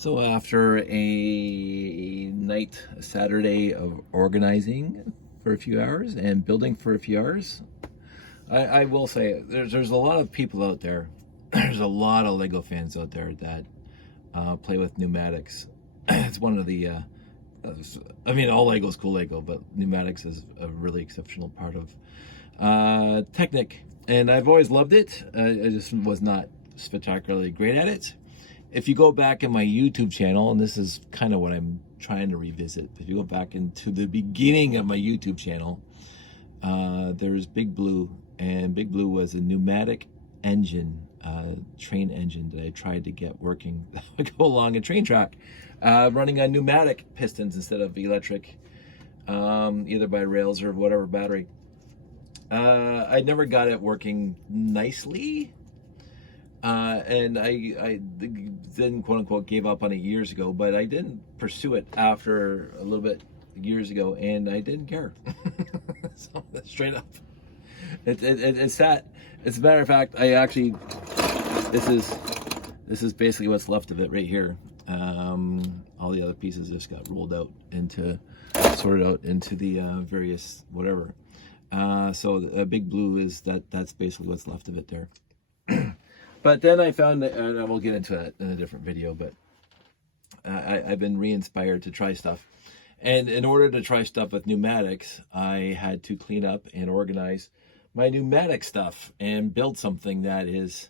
So after a Saturday of organizing for a few hours and building for a few hours, I will say there's a lot of people out there. There's a lot of Lego fans out there that play with pneumatics. It's one of the, I mean, all Lego's cool Lego, but pneumatics is a really exceptional part of Technic. And I've always loved it. I just was not spectacularly great at it. If you go back in my YouTube channel, and this is kind of what I'm trying to revisit, if you go back into the beginning of my YouTube channel, there's Big Blue, and Big Blue was a pneumatic engine, train engine that I tried to get working that would go along a train track, running on pneumatic pistons instead of electric, either by rails or whatever battery. I never got it working nicely. And I then quote unquote gave up on it years ago, but I didn't pursue it after a little bit years ago, and I didn't care. So straight up, it's that. As a matter of fact, I actually this is basically what's left of it right here. All the other pieces just got rolled out into sorted out into the various whatever. So the Big Blue is that's basically what's left of it there. But then I found that, and I will get into that in a different video, but I've been re-inspired to try stuff. And in order to try stuff with pneumatics, I had to clean up and organize my pneumatic stuff and build something that is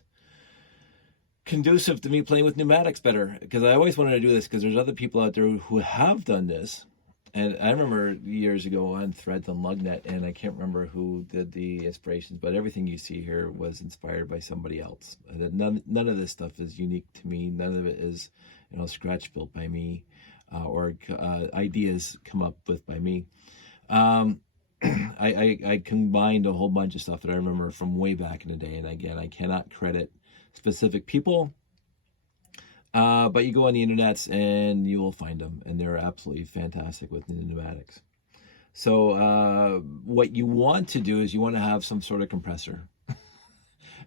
conducive to me playing with pneumatics better. Because I always wanted to do this because there's other people out there who have done this. And I remember years ago on Threads on Lugnet, and I can't remember who did the inspirations, but everything you see here was inspired by somebody else. None of this stuff is unique to me. None of it is, scratch built by me, or ideas come up with by me. I combined a whole bunch of stuff that I remember from way back in the day. And again, I cannot credit specific people. But you go on the internets and you will find them, and they're absolutely fantastic with the pneumatics. So what you want to do is you want to have some sort of compressor.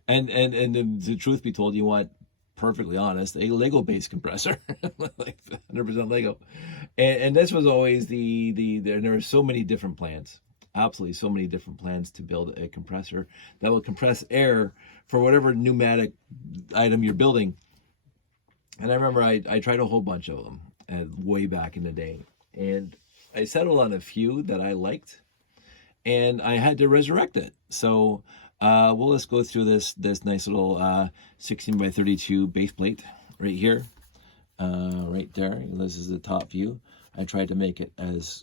and the truth be told, you want, perfectly honest, a Lego-based compressor, like 100% Lego. And this was always there are so many different plans, absolutely so many different plans to build a compressor that will compress air for whatever pneumatic item you're building. And I remember I tried a whole bunch of them way back in the day. And I settled on a few that I liked. And I had to resurrect it. So we'll just go through this nice little 16 by 32 base plate right here. Right there. This is the top view. I tried to make it as,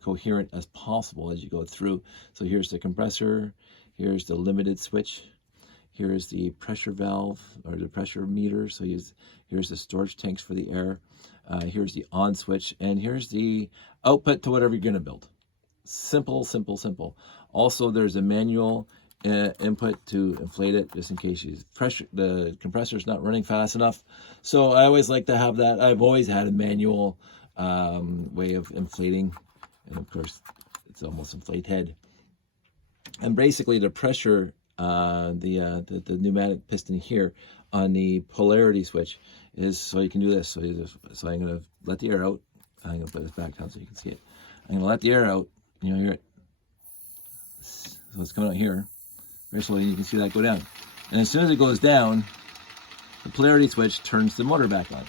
coherent as possible as you go through. So here's the compressor. Here's the limited switch. Here's the pressure valve, or the pressure meter. So here's the storage tanks for the air. Here's the on switch, and here's the output to whatever you're going to build. Simple, simple, simple. Also, there's a manual input to inflate it, just in case the compressor's not running fast enough. So I always like to have that. I've always had a manual way of inflating, and of course, it's almost inflate head. And basically, the pressure. The pneumatic piston here on the polarity switch is so you can do this. So I'm going to let the air out. I'm going to put this back down so you can see it. I'm going to let the air out. You hear it. So it's coming out here. Very slowly, and you can see that go down. And as soon as it goes down, the polarity switch turns the motor back on.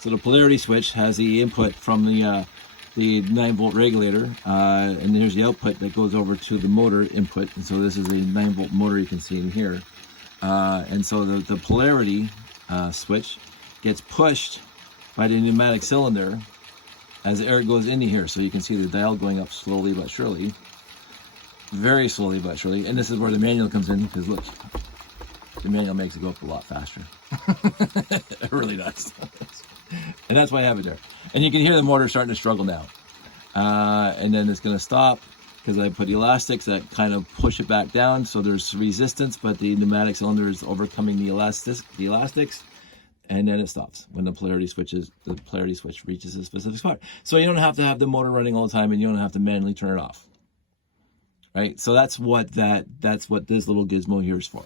So the polarity switch has the input from the 9-volt regulator, and there's the output that goes over to the motor input. And so this is a 9-volt motor you can see in here. And so the polarity switch gets pushed by the pneumatic cylinder as the air goes into here. So you can see the dial going up slowly but surely, very slowly but surely. And this is where the manual comes in, because look, the manual makes it go up a lot faster. It really does. And that's why I have it there. And you can hear the motor starting to struggle now. And then it's going to stop because I put elastics that kind of push it back down. So there's resistance, but the pneumatic cylinder is overcoming the elastics. And then it stops when the polarity switch reaches a specific spot. So you don't have to have the motor running all the time, and you don't have to manually turn it off. Right? So that's what this little gizmo here is for.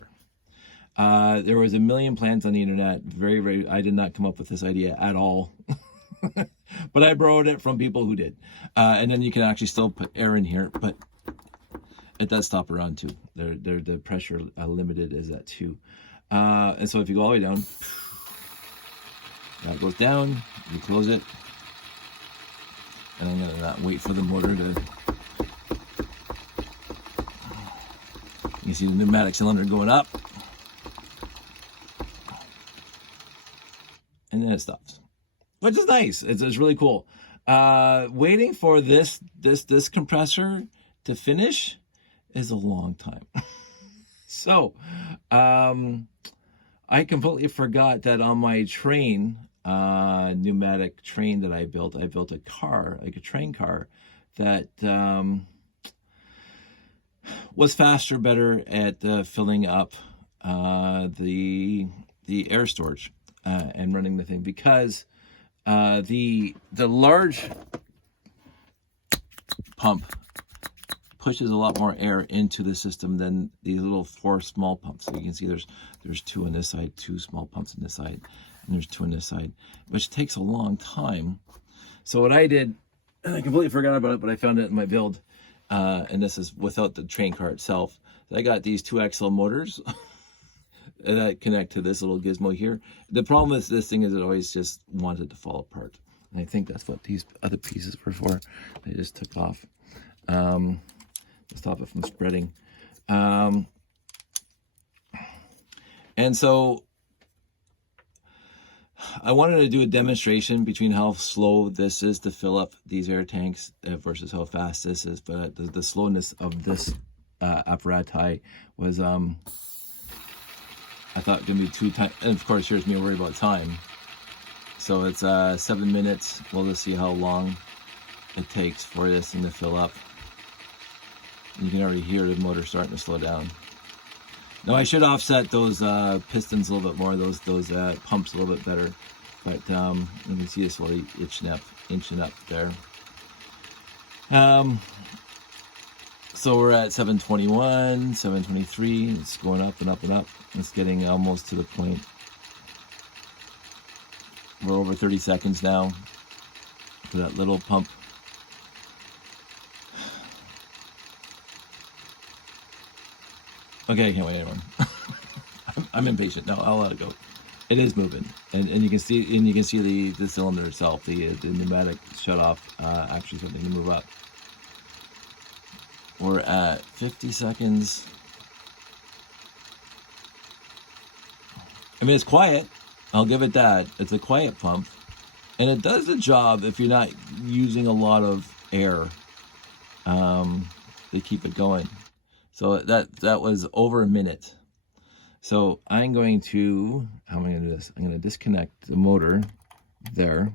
There was a million plans on the internet. I did not come up with this idea at all. But I borrowed it from people who did. And then you can actually still put air in here, but it does stop around too. The pressure limited is at 2. And so if you go all the way down, that goes down, you close it. And I'm gonna not wait for the motor to, you see the pneumatic cylinder going up. And then it stops, which is nice. It's really cool. Waiting for this compressor to finish is a long time. So, I completely forgot that on my train, pneumatic train that I built a car, like a train car, that was faster, better at filling up the air storage and running the thing, because the large pump pushes a lot more air into the system than these little 4 small pumps. So you can see there's 2 on this side, 2 small pumps on this side, and there's 2 on this side, which takes a long time. So what I did, and I completely forgot about it, but I found it in my build, and this is without the train car itself. I got these 2 axle motors that connect to this little gizmo here. The problem with this thing is it always just wanted to fall apart. And I think that's what these other pieces were for. They just took off. To stop it from spreading. And so I wanted to do a demonstration between how slow this is to fill up these air tanks versus how fast this is. But the slowness of this apparatus was, I thought, going to be 2 times. And of course, here's me worried about time. So it's 7 minutes. We'll just see how long it takes for this thing to fill up. You can already hear the motor starting to slow down. Now I should offset those pistons a little bit more, those pumps a little bit better. But you can see this slowly inching up there. So we're at 721, 723. It's going up and up and up. It's getting almost to the point. We're over 30 seconds now for that little pump. Okay, I can't wait anymore. I'm impatient. No, I'll let it go. It is moving, and you can see the cylinder itself, the pneumatic shut off, actually starting to move up. We're at 50 seconds. I mean, it's quiet. I'll give it that. It's a quiet pump, and it does the job if you're not using a lot of air to keep it going. So that was over a minute. So I'm going to, how am I going to do this? I'm going to disconnect the motor there,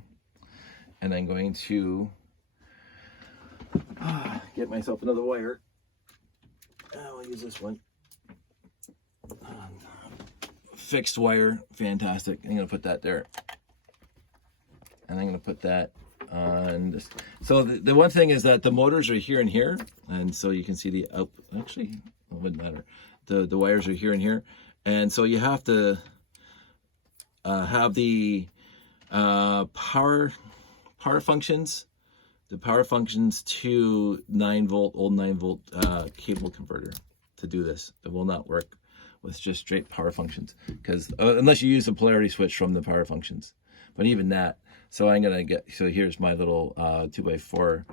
and I'm going to get myself another wire. I'll use this one. Fixed wire, fantastic. I'm going to put that there, and I'm going to put that on this. So the one thing is that the motors are here and here, and so you can see the out. Actually, it wouldn't matter. The wires are here and here, and so you have to have the power functions. The power functions to 9-volt, old 9-volt cable converter to do this. It will not work with just straight power functions, because unless you use the polarity switch from the power functions. But even that. So I'm gonna so here's my little 2x4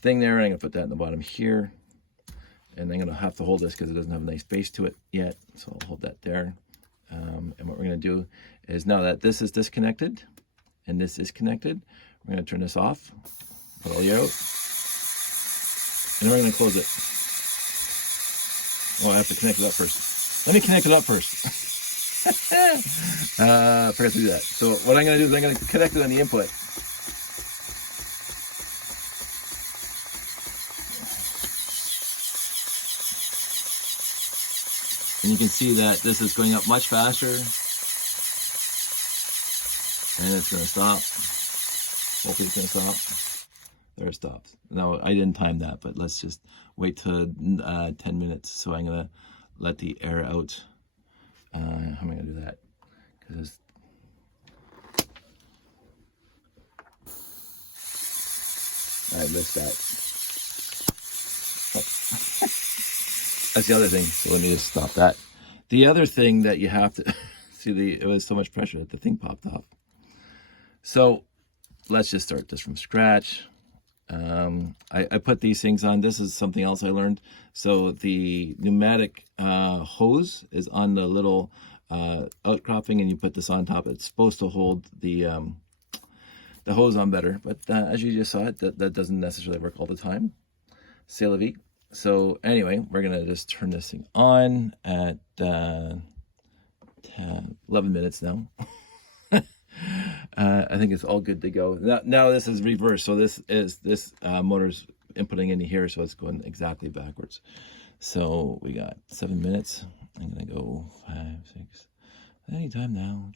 thing there. I'm gonna put that in the bottom here, and I'm gonna have to hold this because it doesn't have a nice base to it yet. So I'll hold that there. And what we're gonna do is, now that this is disconnected and this is connected, we're gonna turn this off, put all you out, and we're gonna close it. Oh, I have to connect it up first. Let me connect it up first. Forgot to do that. So what I'm going to do is I'm going to connect it on the input. And you can see that this is going up much faster. And it's going to stop. Hopefully it's going to stop. There it stops. Now, I didn't time that, but let's just wait till 10 minutes. So I'm going to let the air out How am I going to do that? Because I missed that. Oh. That's the other thing. So let me just stop that. The other thing that you have to see, it was so much pressure that the thing popped off. So let's just start this from scratch. I put these things on. This is something else I learned. So the pneumatic hose is on the little outcropping, and you put this on top. It's supposed to hold the hose on better, but as you just saw it, that doesn't necessarily work all the time. C'est la vie. So anyway, we're gonna just turn this thing on at 11 minutes now. I think it's all good to go. Now this is reverse, so this motor's inputting into here, so it's going exactly backwards. So we got 7 minutes. I'm gonna go 5, 6, anytime now.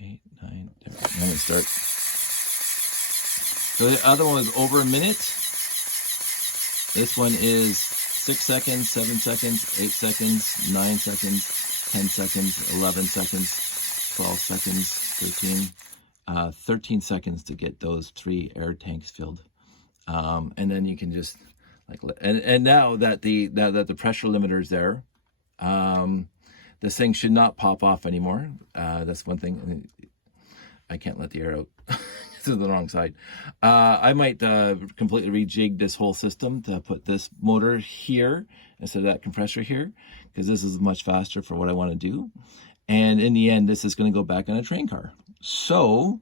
8, 9. There. I'm gonna start. So the other one was over a minute. This one is 6 seconds, 7 seconds, 8 seconds, 9 seconds, 10 seconds, 11 seconds, 12 seconds, 13 seconds to get those 3 air tanks filled. And then you can just and now that the pressure limiter is there, this thing should not pop off anymore. That's one thing. I can't let the air out. To the wrong side. I might completely rejig this whole system to put this motor here instead of that compressor here, because this is much faster for what I want to do. And in the end, this is going to go back on a train car. So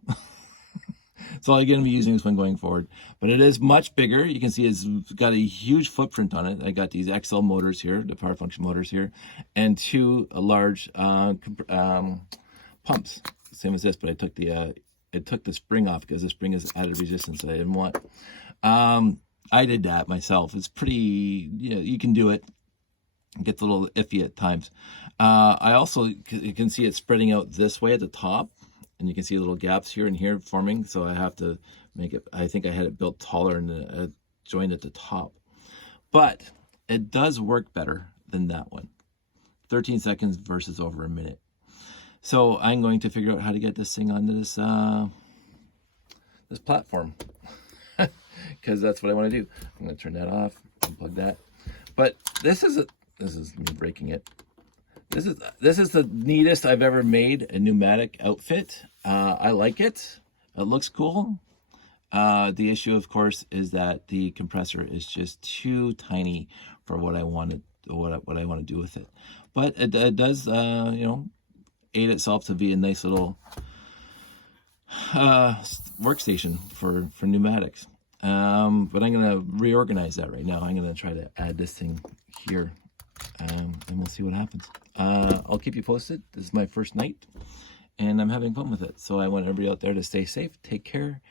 it's all I'm going to be using this one going forward. But it is much bigger. You can see it's got a huge footprint on it. I got these XL motors here, the power function motors here, and 2 large pumps, same as this. But I took the spring off because the spring is added resistance that I didn't want. I did that myself. It's pretty, you can do it. It gets a little iffy at times. I also, you can see it spreading out this way at the top, and you can see little gaps here and here forming. So I have to make it, I think I had it built taller and a joint at the top. But it does work better than that one. 13 seconds versus over a minute. So I'm going to figure out how to get this thing onto this platform, because that's what I want to do. I'm going to turn that off, unplug that. But this is me breaking it. This is the neatest I've ever made a pneumatic outfit. I like it. It looks cool. The issue, of course, is that the compressor is just too tiny for what I wanted, what I want to do with it. But it does, aid itself to be a nice little workstation for pneumatics. But I'm going to reorganize that right now. I'm going to try to add this thing here, and we'll see what happens. I'll keep you posted. This is my first night, and I'm having fun with it. So I want everybody out there to stay safe, take care,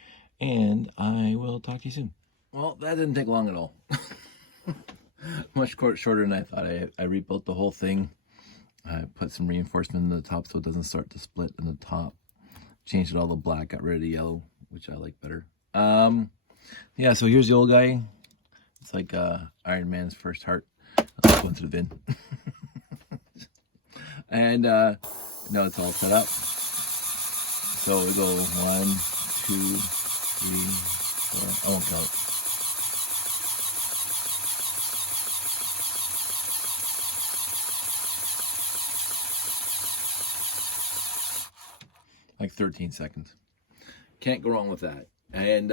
and I will talk to you soon. Well, that didn't take long at all. Much shorter than I thought. I rebuilt the whole thing. I put some reinforcement in the top so it doesn't start to split in the top. Changed it all to black, got rid of the yellow, which I like better. Yeah, so here's the old guy. It's like Iron Man's first heart. I'll go into the bin. And now it's all set up. So we go 1, 2, 3, 4. I won't count. Like 13 seconds. Can't go wrong with that. And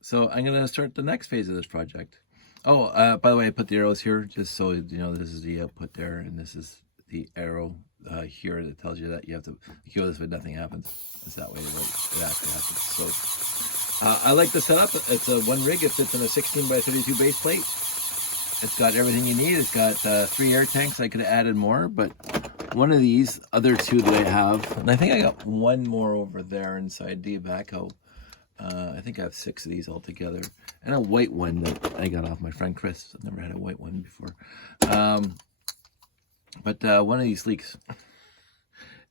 so I'm going to start the next phase of this project. Oh, by the way, I put the arrows here just so you know this is the output there, and this is the arrow here that tells you that you have to go this way, nothing happens. It's that way it actually happens. So I like the setup. It's a one rig. It fits in a 16 by 32 base plate. It's got everything you need. It's got 3 air tanks. I could have added more, but one of these other 2 that I have, and I think I got 1 more over there inside the backhoe. I think I have 6 of these altogether, and a white one that I got off my friend Chris. I've never had a white one before. But one of these leaks,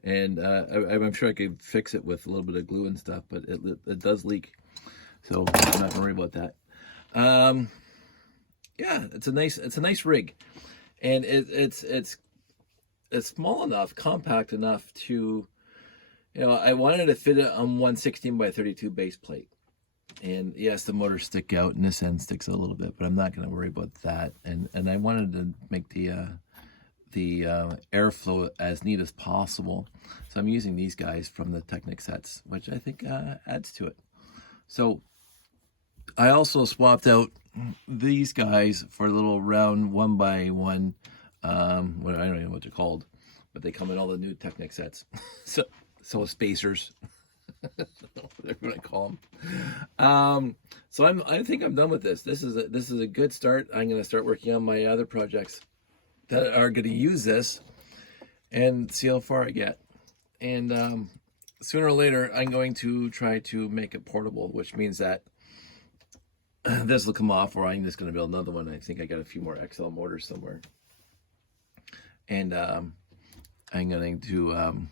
and I'm sure I could fix it with a little bit of glue and stuff, but it does leak, so I'm not gonna worry about that. Yeah, it's a nice rig, and it's it's small enough, compact enough to, I wanted to fit it on one 16x32 base plate. And yes, the motors stick out, and this end sticks out a little bit, but I'm not going to worry about that. And I wanted to make the airflow as neat as possible. So I'm using these guys from the Technic sets, which I think adds to it. So I also swapped out these guys for a little round 1x1, I don't even know what they're called, but they come in all the new Technic sets. so spacers, whatever you want to call them. So I think I'm done with this. This is a good start. I'm going to start working on my other projects that are going to use this and see how far I get. And sooner or later, I'm going to try to make it portable, which means that this will come off, or I'm just going to build another one. I think I got a few more XL motors somewhere. And I'm going to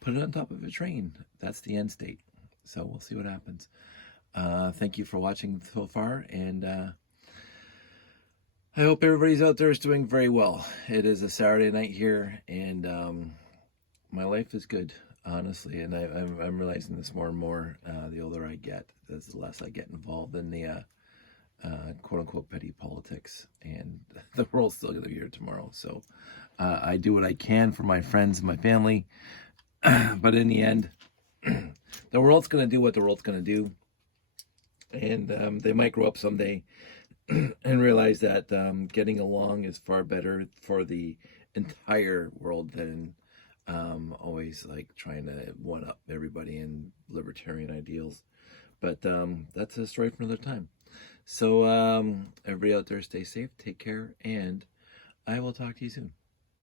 put it on top of a train. That's the end state. So we'll see what happens. Thank you for watching so far, and I hope everybody's out there is doing very well. It is a Saturday night here, and my life is good, honestly. And I'm realizing this more and more. The older I get, the less I get involved in the quote-unquote petty politics. And the world's still going to be here tomorrow. So I do what I can for my friends and my family. But in the end, the world's going to do what the world's going to do. And they might grow up someday and realize that getting along is far better for the entire world than always like trying to one up everybody in libertarian ideals. But that's a story for another time. So everybody out there, stay safe, take care, and I will talk to you soon.